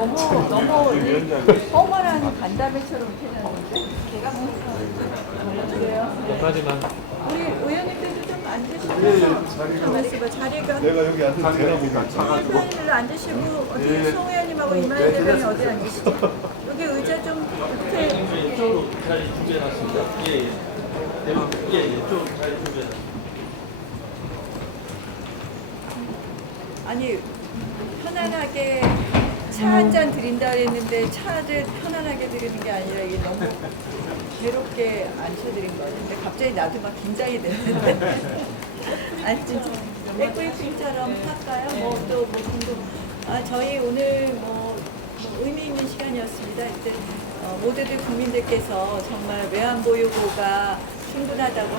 너무 뻔뻔한 간담회처럼 해놨는데 제가 그래요? 여기까지만. 우리 의원님들도 좀 앉으시면서 가만히 있어봐. 자리가 내가 여기 앉아서 되나 보니까 일로 앉으시고 어디 송 의원님하고 이만희 대변인 어디 앉으시죠? 여기 의자 좀 이렇게 이쪽으로 자리 준비해놨습니다. 예, 예. 좀 자리 준비해놨습니다. 아니 편안하게 차 한 잔 드린다 했는데 차를 편안하게 드리는 게 아니라 이게 너무 괴롭게 앉혀드린 거 같은데 갑자기 나도 막 긴장이 됐는데 아니 진짜 백브리핑처럼 할까요? 뭐또뭐 궁금 저희 오늘 뭐 의미 있는 시간이었습니다. 이때 모두들 국민들께서 정말 외환보유고가 충분하다고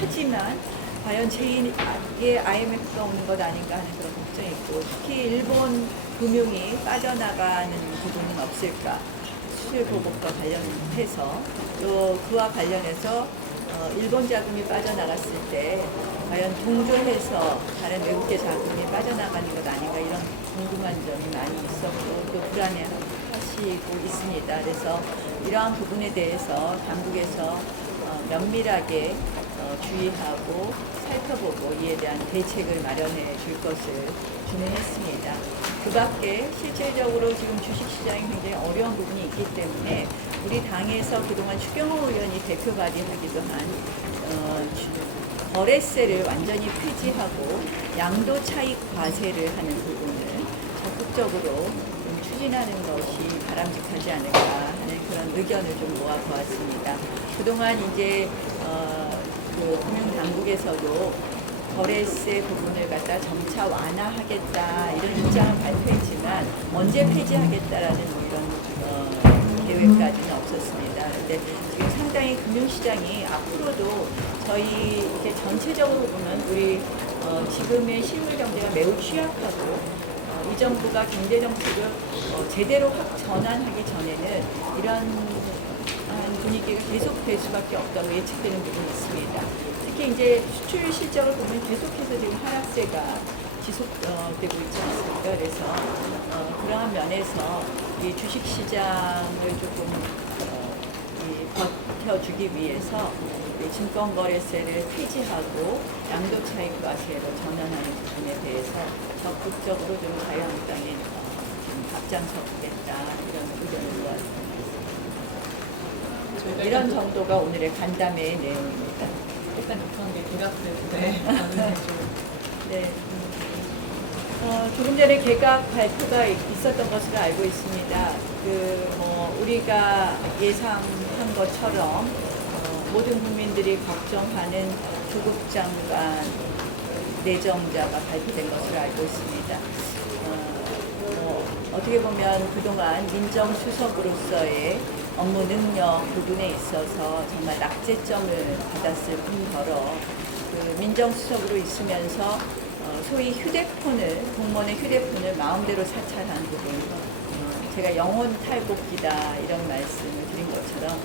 하지만 과연 제2의 IMF가 오는 것 아닌가 하는 그런 걱정이 있고 특히 일본 금융이 빠져나가는 부분은 없을까 수출 보복과 관련해서 또 그와 관련해서 일본 자금이 빠져나갔을 때 과연 동조해서 다른 외국계 자금이 빠져나가는 것 아닌가 이런 궁금한 점이 많이 있었고 또 불안해하시고 있습니다. 그래서 이러한 부분에 대해서 당국에서 면밀하게 주의하고 살펴보고 이에 대한 대책을 마련해 줄 것을 준비했습니다. 그 밖에 실질적으로 지금 주식시장이 굉장히 어려운 부분이 있기 때문에 우리 당에서 그동안 추경호 의원이 대표 발의하기도 한 거래세를 완전히 폐지하고 양도 차익 과세를 하는 부분을 적극적으로 좀 추진하는 것이 바람직하지 않을까 하는 그런 의견을 좀 모아보았습니다. 그동안 이제 그 금융당국에서도 거래세 부분을 갖다 점차 완화하겠다 이런 입장을 발표했지만 언제 폐지하겠다라는 이런 계획까지는 없었습니다. 그런데 지금 상당히 금융시장이 앞으로도 저희 이렇게 전체적으로 보면 우리 지금의 실물 경제가 매우 취약하고 이 정부가 경제 정책을 제대로 확 전환하기 전에는 이런 분위기가 계속될 수밖에 없다고 예측되는 부분이 있습니다. 특히 이제 수출 실적을 보면 계속해서 지금 하락세가 지속되고 있지 않습니까? 그래서 그러한 면에서 이 주식시장을 조금 버텨주기 위해서 증권거래세를 폐지하고 양도차익과세로 전환하는 부분에 대해서 적극적으로 좀 자유한국당이 앞장서 보겠다 이런 의견을 모았습니다. 이런 정도가 오늘의 간담회의 내용입니다. 일단 급한 게 개각세인데 네. 조금 전에 개각 발표가 있었던 것으로 알고 있습니다. 우리가 예상한 것처럼 모든 국민들이 걱정하는 조국 장관 내정자가 발표된 것으로 알고 있습니다. 어떻게 보면 그동안 민정수석으로서의 업무 능력 부분에 있어서 정말 낙제점을 받았을 뿐더러 그 민정수석으로 있으면서 소위 공무원의 휴대폰을 마음대로 사찰한 부분, 제가 영혼 탈곡기다 이런 말씀을 드린 것처럼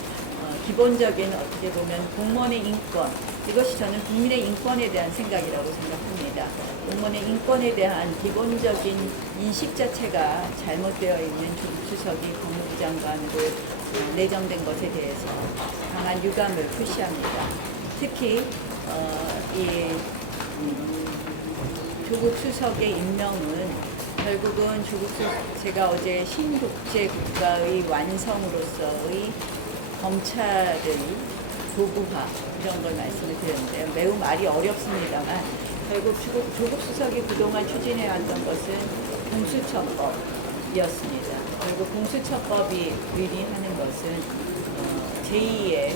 기본적인 어떻게 보면 공무원의 인권, 이것이 저는 국민의 인권에 대한 생각이라고 생각합니다. 공무원의 인권에 대한 기본적인 인식 자체가 잘못되어 있는 조국 수석이 법무부 장관으로 내정된 것에 대해서 강한 유감을 표시합니다. 특히 이 조국 수석의 임명은 결국은 제가 어제 신독재 국가의 완성으로서의 검찰의 도구화 이런 걸 말씀을 드렸는데요. 매우 말이 어렵습니다만 결국 조국 수석이 그동안 추진해왔던 것은 공수처법이었습니다. 그리고 공수처법이 의미하는 것은 제2의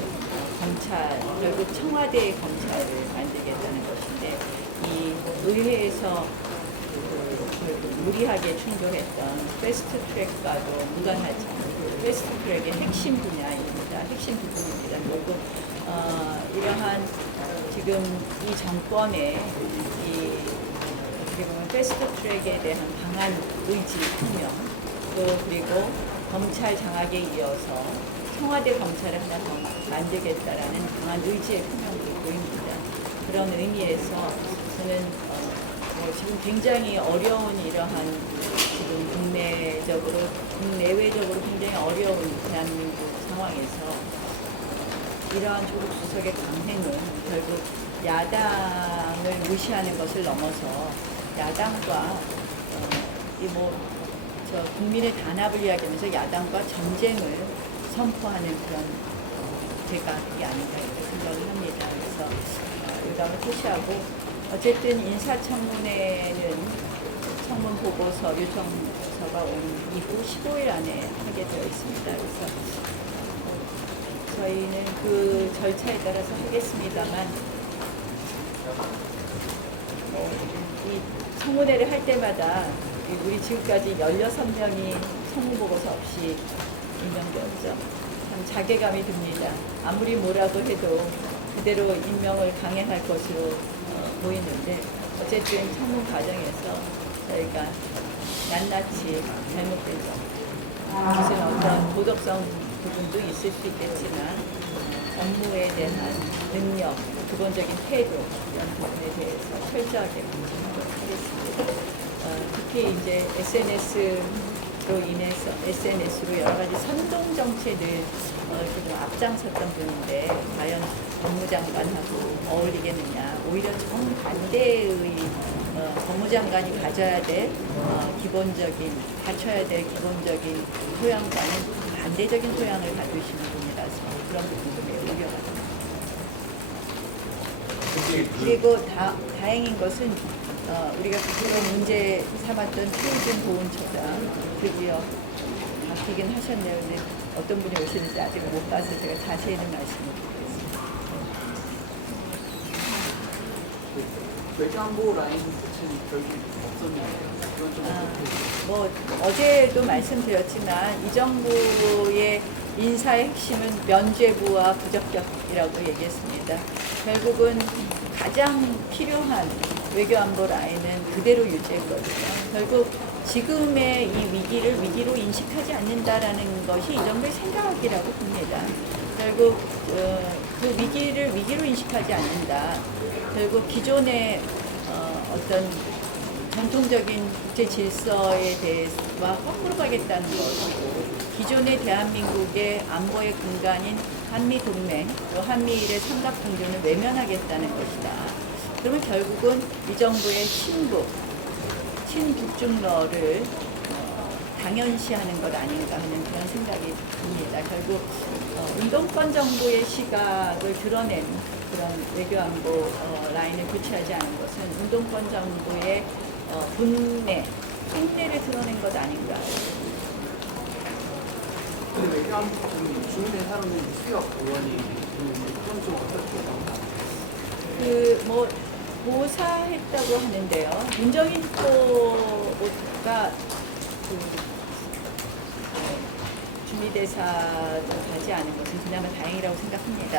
검찰, 결국 청와대의 검찰을 만들겠다는 것인데 이 의회에서 무리하게 충돌했던 패스트트랙과도 무관하지 않은 패스트트랙의 핵심 분야입니다. 핵심 부분입니다. 그리고 이러한 지금 이 정권의 어떻게 보면 패스트트랙에 대한 강한 의지 표명, 또 그리고 검찰 장악에 이어서 청와대 검찰을 하나 더 만들겠다라는 강한 의지의 표명도 보입니다. 그런 의미에서 저는 지금 굉장히 어려운 이러한 지금 국내 내외적으로 내외적으로 굉장히 어려운 대한민국 상황에서 이러한 조국 수석의 강행은 결국 야당을 무시하는 것을 넘어서 야당과 국민의 단합을 이야기하면서 야당과 전쟁을 선포하는 그런 대각이 아닌가 이렇게 생각을 합니다. 그래서 유감을 표시하고 어쨌든 인사청문회는 청문 보고서 요청서가 온 이후 15일 안에 하게 되어 있습니다. 그래서 저희는 그 절차에 따라서 하겠습니다만 이 청문회를 할 때마다 우리 지금까지 16명이 청문보고서 없이 임명되었죠. 참 자괴감이 듭니다. 아무리 뭐라고 해도 그대로 임명을 강행할 것으로 보이는데 어쨌든 청문 과정에서 저희가 낱낱이 잘못된 점, 무슨 어떤 도덕성 부분도 있을 수 있겠지만 업무에 대한 능력, 기본적인 태도 이런 부분에 대해서 철저하게 검증하도록 하겠습니다. 특히 이제 SNS로 여러 가지 선동 정책을 좀 앞장섰던 분인데 과연 법무장관하고 어울리겠느냐? 오히려 정반대의 법무장관이 가져야 될 갖춰야 될 기본적인 소양과는 반대적인 소양을 가지시는 분이라서 그런 부분도 매우 우려가 됩니다. 그리고 다행인 것은 우리가 그런 문제 삼았던 최우진 보훈처장 드디어 바뀌긴 하셨네요. 근데 어떤 분이 오시는지 아직 못 봐서 제가 자세히는 말씀을 드리겠습니다. 외교안보 라인 끝은 별게 없었나요? 어제도 말씀드렸지만 이 정부의 인사의 핵심은 면죄부와 부적격이라고 얘기했습니다. 결국은 가장 필요한 외교안보 라인은 그대로 유지했거든요. 결국 지금의 이 위기를 위기로 인식하지 않는다라는 것이 이 정부의 생각이라고 봅니다. 결국 그 위기를 위기로 인식하지 않는다. 결국 기존의 어떤 전통적인 국제 질서에 대해서와 거꾸로 가겠다는 것이고 기존의 대한민국의 안보의 근간인 한미동맹, 또 한미일의 삼각공존을 외면하겠다는 것이다. 그러면 결국은 이 정부의 친북중러를 당연시하는 것 아닌가 하는 그런 생각이 듭니다. 결국 운동권 정부의 시각을 드러낸 그런 외교안보 라인을 교체하지 않은 것은 운동권 정부의 분내를 드러낸 것 아닌가. 근데 외교안보 주민의 사람은 수협 의원이 그건 좀 어떻게 모사했다고 하는데요. 문정인 후보가 주미대사도 가지 않은 것은 그나마 다행이라고 생각합니다.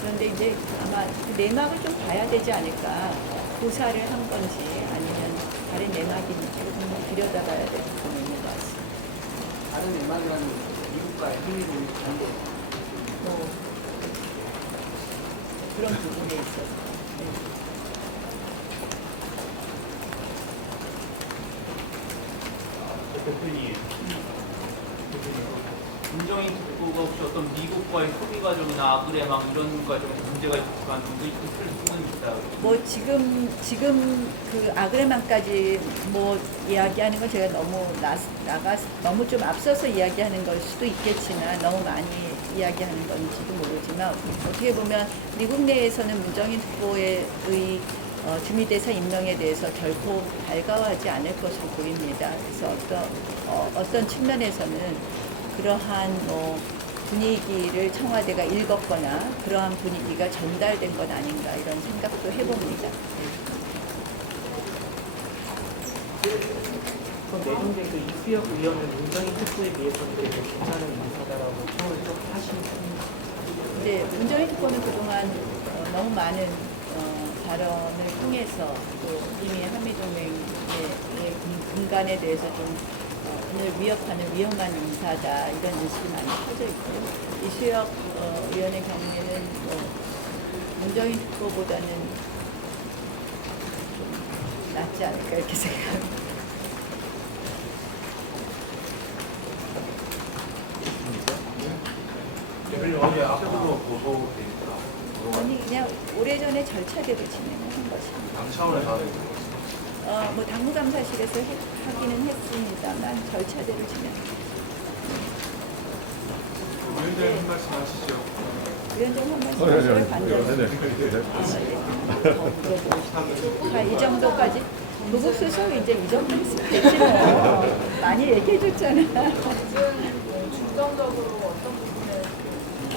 그런데 이제 아마 그 내막을 좀 봐야 되지 않을까. 고사를 한 건지 아니면 다른 내막인지 좀 들여다봐야 될 부분이 있는 것 같습니다. 다른 내막이라는 미국과의 흥미로운 관계. 그런 부분에 있어서. 네. 대표님, 문정인 국부가 혹시 어떤 미국과의 소비 과정이나 아그레망 이런 과정에 문제가 있었던 분도 있을 수는 있다. 지금 그 아그레만까지 이야기하는 건 제가 너무 좀 앞서서 이야기하는 걸 수도 있겠지만 너무 많이 이야기하는 건지도 모르지만 어떻게 보면 미국 내에서는 문정인 후보의 주미대사 임명에 대해서 결코 발가하지 않을 것으로 보입니다. 그래서 어떤 측면에서는 그러한 분위기를 청와대가 읽었거나 그러한 분위기가 전달된 것 아닌가 이런 생각도 해봅니다. 내정된 그 이수혁 의원은 문정인 특보에 비해서는 되게 괜찮은 인사다라고 평을 좀 하시는 편입니다. 이제 문정인 후보는 그동안 너무 많은 발언을 통해서 또 이미 한미동맹의 근간에 대해서 좀 을 위협하는 위험한 인사다 이런 인식이 많이 퍼져 있고 이수혁 의원의 경우에는 문정인 후보보다는 좀 낫지 않을까 이렇게 생각합니다. 이게 앞으로 보도되니까 아니 그냥 오래전에 절차대로 진행하는 것입니다. 당 차원에서 하는 거예요. 뭐 당무감사실에서 하기는 했습니다만 절차대로 진행. 위원장님 한 말씀 하시죠. 위원장 한 말씀 하셔요? 반대로. 자, 이 정도까지. 무국수석 이제 이 정도 했으면 됐지 뭐. 많이 얘기해줬잖아. 중점적으로 어떤 부분에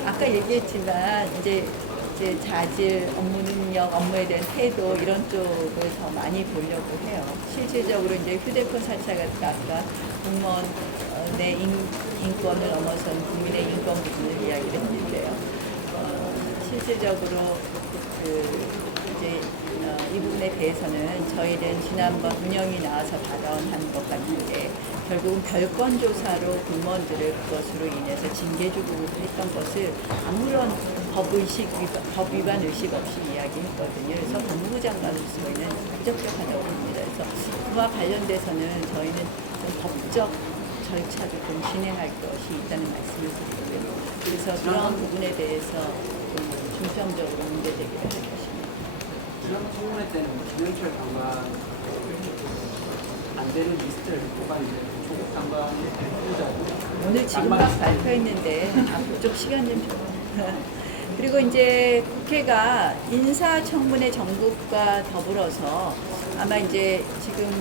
아까 얘기했지만 이제 자질, 업무 능력, 업무에 대한 태도 이런 쪽을 더 많이 보려고 해요. 실질적으로 이제 휴대폰 사찰 같은 아까 공무원의 인권을 넘어선 국민의 인권 부분을 이야기를 했는데요. 실질적으로 이제 이 부분에 대해서는 저희는 지난번 운영이 나와서 발언한 것 같은데 결국은 별건조사로 공무원들을 그것으로 인해서 징계 주고 했던 것을 아무런 법 위반 의식 없이 이야기했거든요. 그래서 법무부 장관으로서는 부적격하다고 봅니다. 그래서 그와 관련돼서는 저희는 좀 법적 절차를 좀 진행할 것이 있다는 말씀을 드리고요. 그래서 그런 부분에 대해서 좀 중점적으로 문제 제기를 할 것입니다. 지난 청문회 때는 김현철 장관 안 되는 리스트를 뽑았는데 조국 장관의 후보자고 오늘 지금 막 발표했는데 앞으로 좀 시간 좀 줘. 그리고 이제 국회가 인사청문회 정국과 더불어서 아마 이제 지금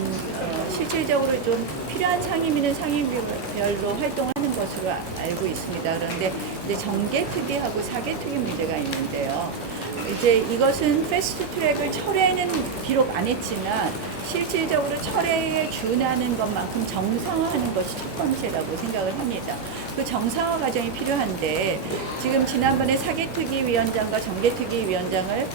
실질적으로 좀 필요한 상임위는 상임위별로 활동하는 것으로 알고 있습니다. 그런데 이제 정개특위하고 사개특위 문제가 있는데요. 이제 이것은 패스트트랙을 철회는 비록 안 했지만 실질적으로 철회에 준하는 것만큼 정상화하는 것이 첫 번째라고 생각을 합니다. 그 정상화 과정이 필요한데 지금 지난번에 사개특위 위원장과 정개특위 위원장을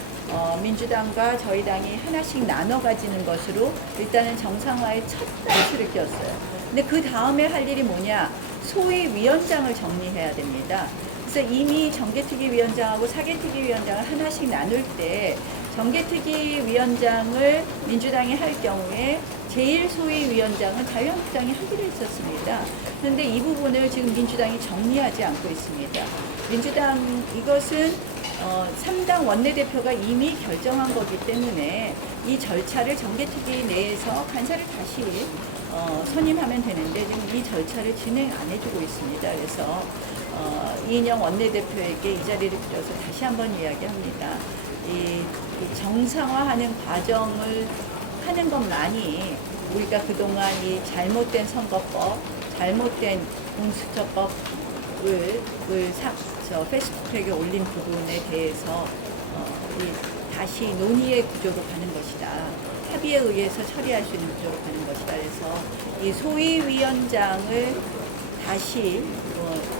민주당과 저희 당이 하나씩 나눠 가지는 것으로 일단은 정상화의 첫 단추를 꼈어요. 근데 그 다음에 할 일이 뭐냐? 소위 위원장을 정리해야 됩니다. 그래서 이미 정개특위 위원장하고 사개특위 위원장을 하나씩 나눌 때 정개특위 위원장을 민주당이 할 경우에 제일 소위 위원장은 자유한국당이 하기로 했었습니다. 그런데 이 부분을 지금 민주당이 정리하지 않고 있습니다. 민주당 이것은 3당 원내대표가 이미 결정한 거기 때문에 이 절차를 정개특위 내에서 간사를 다시 선임하면 되는데 지금 이 절차를 진행 안 해주고 있습니다. 그래서 이인영 원내대표에게 이 자리를 빌어서 다시 한번 이야기합니다. 이 정상화하는 과정을 하는 것만이 우리가 그동안 이 잘못된 선거법, 잘못된 공수처법을 패스트트랙에 올린 부분에 대해서 다시 논의의 구조로 가는 것이다. 합의에 의해서 처리할 수 있는 구조로 가는 것이다. 그래서 이 소위 위원장을 다시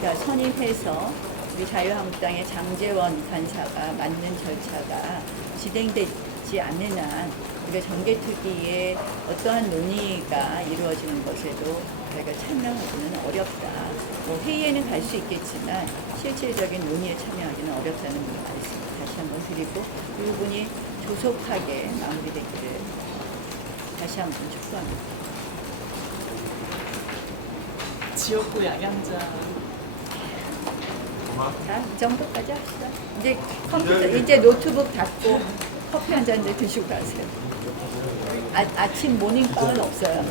그러니까 선임해서 우리 자유한국당의 장제원 간사가 맞는 절차가 진행되지 않는 한 우리가 정개특위에 어떠한 논의가 이루어지는 것에도 저희가 참여하기는 어렵다. 뭐 회의에는 갈 수 있겠지만 실질적인 논의에 참여하기는 어렵다는 말씀 다시 한번 드리고 이 부분이 조속하게 마무리되기를 다시 한번 축소합니다. 지역구 양양자 자, 이 정도까지 합시다. 이제 컴퓨터, 이제 노트북 닫고 커피 한 잔 드시고 가세요. 아침 모닝빵은 없어요.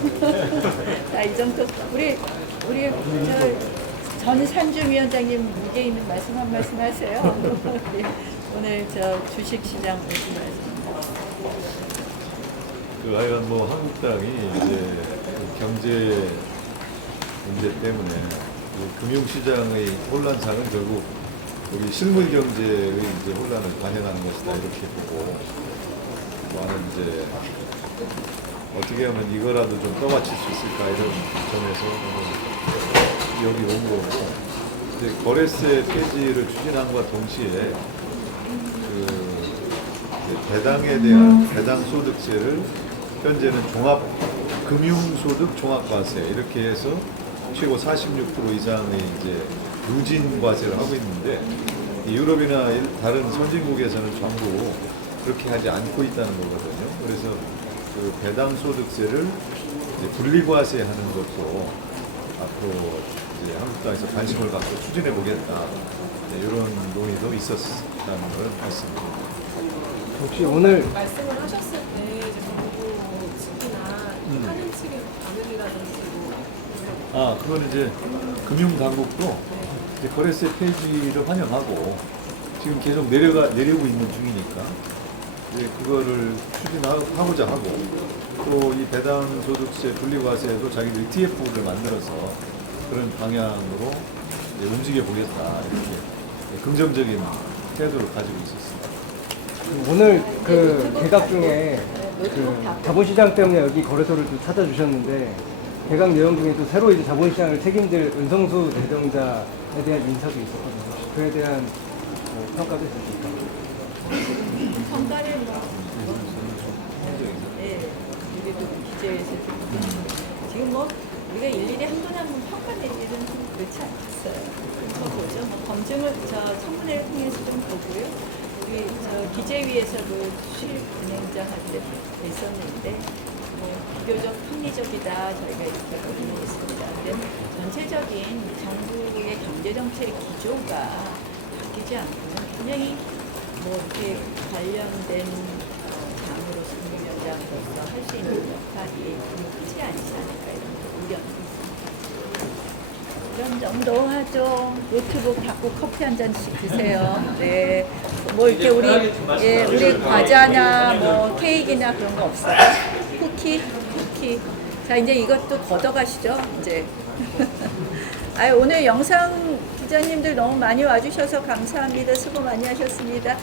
자, 이 정도. 우리 전산중 위원장님 무게 있는 말씀 한 말씀 하세요. 오늘 주식시장 오신 말씀. 하여간 한국당이 이제 경제 문제 때문에 금융시장의 혼란상은 결국 우리 실물 경제의 이제 혼란을 반영하는 것이다 이렇게 보고 많은 이제 어떻게 하면 이거라도 좀 떠받칠 수 있을까 이런 점에서 여기 온 거고 이제 거래세 폐지를 추진함과 동시에 배당에 대한 배당 소득세를 현재는 금융소득 종합과세 이렇게 해서 최고 46% 이상의 이제 누진 과세를 하고 있는데 유럽이나 다른 선진국에서는 전부 그렇게 하지 않고 있다는 거거든요. 그래서 그 배당 소득세를 분리과세하는 것도 앞으로 이제 한국당에서 관심을 갖고 추진해 보겠다. 네, 이런 논의도 있었다는 걸 봤습니다. 혹시 오늘 말씀을 하셨을 때 이제 정부 측이나 하는 측의 반응이라든지 뭐 그건 이제 금융당국도 이제 거래세 폐지를 환영하고 지금 계속 내려고 있는 중이니까 이제 그거를 추진하고자 하고 또 이 배당소득세 분리과세에도 자기들 ETF를 만들어서 그런 방향으로 이제 움직여 보겠다 이렇게 긍정적인 태도를 가지고 있었습니다. 오늘 그 개각 중에 그 자본시장 때문에 여기 거래소를 좀 찾아주셨는데 개각 내용 중에 또 새로 이제 자본시장을 책임질 은성수 대정자에 대한 인사도 있었거든요. 혹시 그에 대한 평가도 있으실까요? 성달에 우리도 기재에서 지금 뭐 우리가 일일이 한 분 한 분 평가낼 일은 좀 그렇지 않겠어요. 더 보죠. 뭐 검증을 청문회를 통해서 좀 보고요. 우리 기재위에서도 수실 진행자 할 때 있었는데 뭐 비교적 합리적이다 저희가 이렇게 보고 있습니다. 근데 전체적인 정부의 경제 정책 기조가 바뀌지 않고요. 분명히 뭐 이렇게 관련된 장으로서 금융위원장으로서 할 수 있는 역할이 크지 않지 않을까 이런 우려는 있습니다. 그런 정도 하죠. 노트북 닫고 커피 한 잔씩 드세요. 네. 뭐 이렇게 우리 과자나 뭐 케이크나 그런 거 없어요. 쿠키. 자 이제 이것도 걷어가시죠. 이제. 오늘 영상 기자님들 너무 많이 와주셔서 감사합니다. 수고 많이 하셨습니다.